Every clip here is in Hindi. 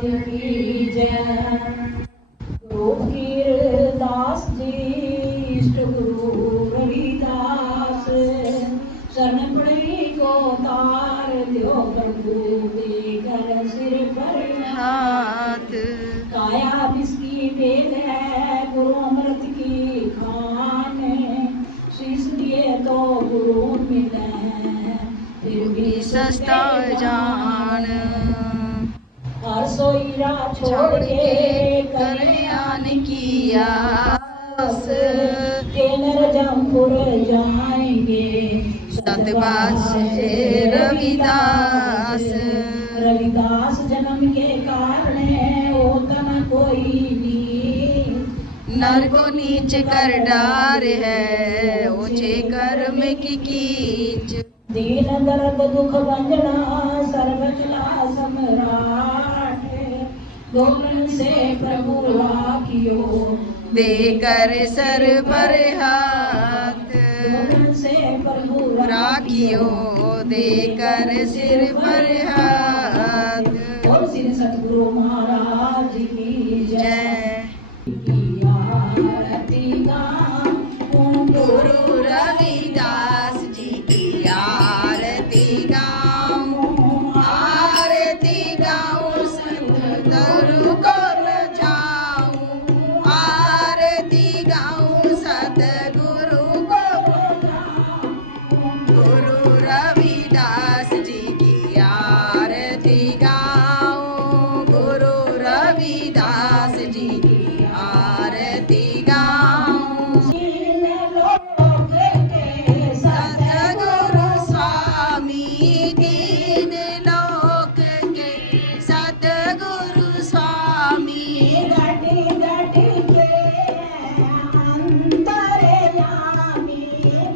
की जय। गुरु दास जी इष्ट गुरु रविदास, शरण पड़ी को तार दियो प्रभु, देकर सिर पर हाथ। काया बिस्की वेद है गुरु अमृत की खान, शीश दिए तो गुरु मिले फिर भी सस्ता जान। सोईरा छोड़ के कल्याण की आस, तेनर जमपुर जाएंगे सतबास रविदास। रविदास जन्म के कारण होता न कोई नीच, नर को नीच कर डार है ऊंचे कर्म की कीच। दीन दर्द दुख भंजना सर्वकला सम्राट, गोपन से प्रभु राखियो देकर सर पर हाथ। गोपन से प्रभु राखियो देकर सिर पर हाथ। और श्री सतगुरु महाराज की जय। गुरु रविदास जी की आरती गाऊं, आरती गाऊं सतगुरु को बजाऊं, आरती गाऊं सतगुरु को बजाऊं। गुरु रविदास जी की आरती गाऊं, गुरु रविदास जी की आरती गाऊं।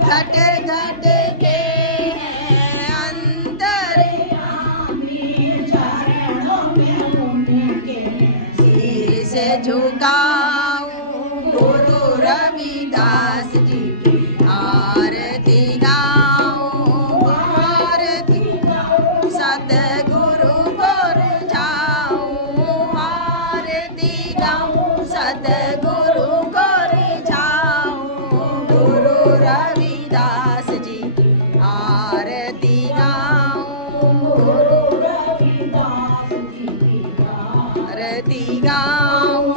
घट घट के अंतर्यामी, चरणों में उनके शीश झुकाऊं। गुरु रविदास जी की आरती गाऊं, आरती गाऊं सतगुरु को रिझाऊं, आरती गाऊं सतगुरु को रिझाऊं। गुरु रविदास जी की आरती गाऊं, गुरु रविदास जी की आरती गाऊं।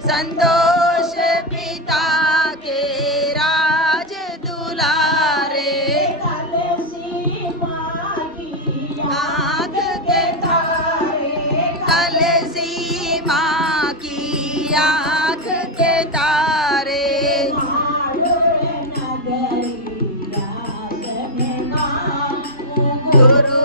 संतोष पिता के राज दुलारे, आँख के तारे, कलसी माँ की आँख के तारे। गुरु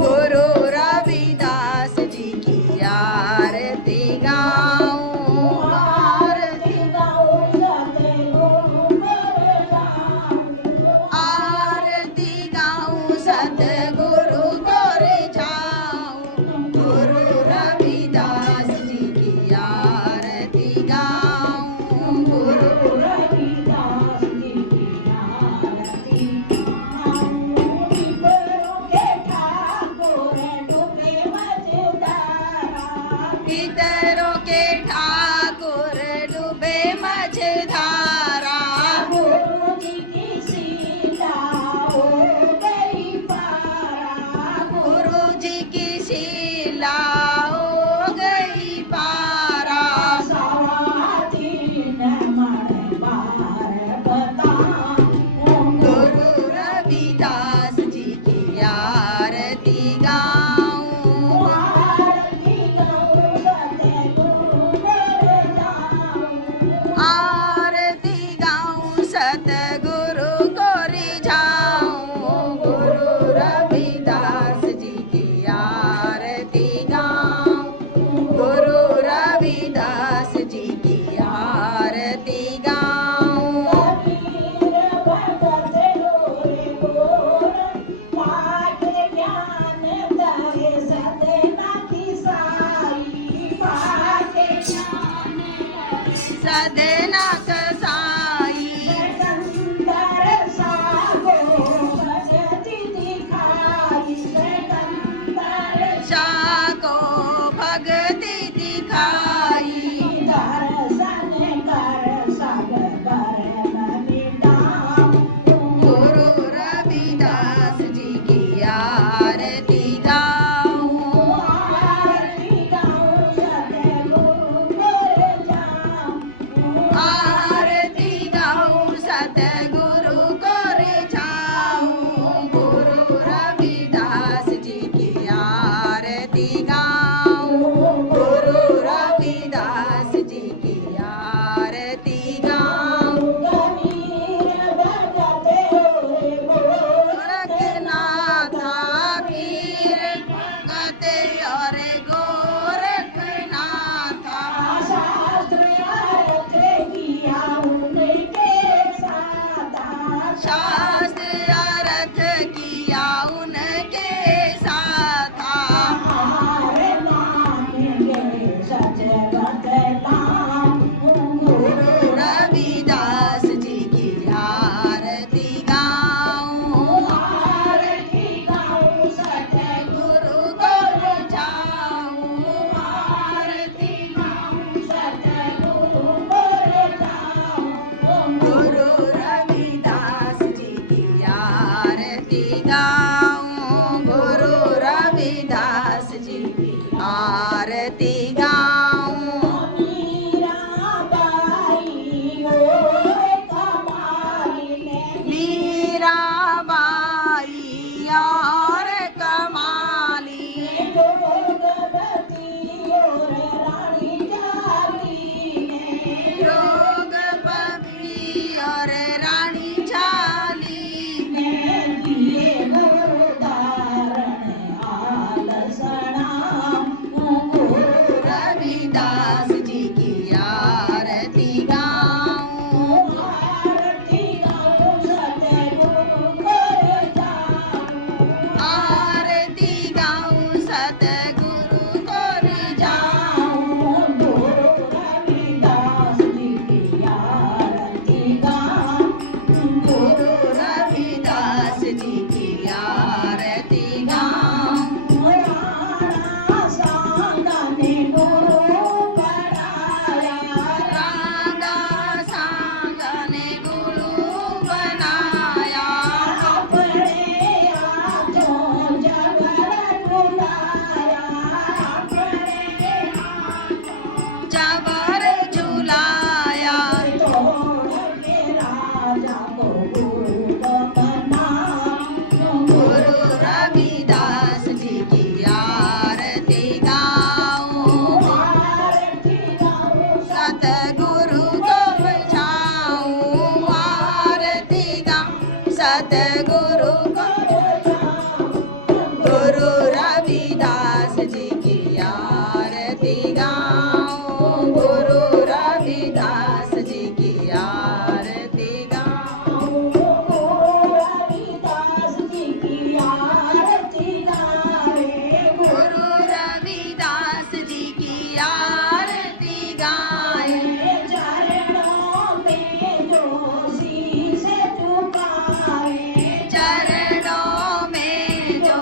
गुरु रविदास जी की आरती गाऊं, आरती आरती गाऊं सतगुरु को रिझाऊं। गुरु रविदास जी की आरती गाऊं, गुरु रविदास जी की आरती गाऊं। पितरों के ठाकुर डूबे मझधारा, गुरु जी की शीला हो गई पारा, गुरु जी की शीला हो गई पारा। गुरु रविदास जी की आरती गाऊं, आरती गाऊं सतगुरु को रिझाऊं। गुरु रविदास जी की आरती गाऊं, गुरु रविदास जी की आरती गाऊं। सदना कसाई शाको भगति दिखाई, गुरु रविदास जी की आरती गाऊं, आरती गाऊं सतगुरु को रिझाऊं। गुरु रविदास जी की आरती गाऊं, गुरु रविदास जी की आरती गाऊं। गोरखनाथा पीर गते और गोरखनाथा, शास्त्र अर्थ किया उनके साथ, गुरु रविदास जी की आरती गाऊं, सतगुरु को रिझाऊं, आरती गाऊं सतगुरु को रिझाऊं। गुरु रविदास जी की आरती गाऊं, गुरु रविदास जी की आरती गाऊं। मीराबाई और कमाली, जोगपति और रानी झाली, गुरु रविदास जी की आरती गाऊं, आरती गाऊं सतगुरु को रिझाऊं। गुरु रविदास जी की आरती गाऊं, गुरु रविदास जी की आरती गाऊं। रांगा सांगा ने गुरु बनाया, जबर झुलाया, सतगुरु को गुरु रविदास जी की आरती गाऊं गुरु रविदास जी की आरती गाऊं रविदास जी की आरती गाए गुरु रविदास जी की आरती गाए चरणों में जो शीश झुकाए चरणों में जो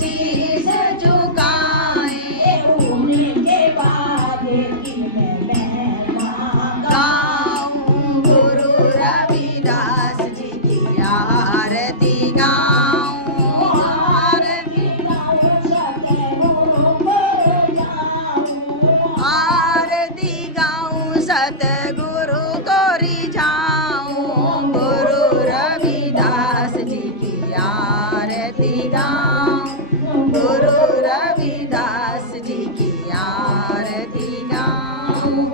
शीश झुकाए उनके बाद की महिमा गाऊं गुरु रविदास जी की आरती गाऊं आरती आरती गाऊं सतगुरु को रिझाऊं गुरु रविदास जी की आरती गाऊं गुरु रविदास जी की आरती गाऊं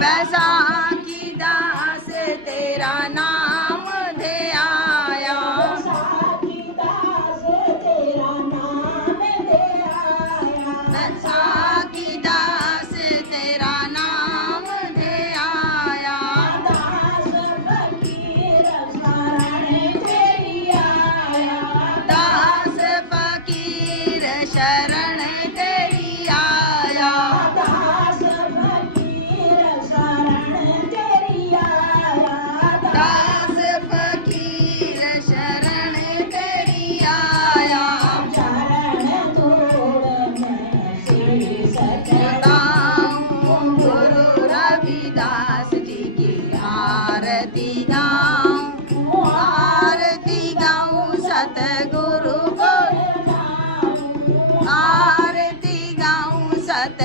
बैसाखी दास तेरा नाम दे आया बैसाखी दास तेरा नाम दे आया दास फकीर शरण तेरी आया दास फकीर शरण तेरी आया गाऊं गुरु रविदास जी की आरती गाऊं आरती गाऊं सतगुरु को आरती गाऊं सत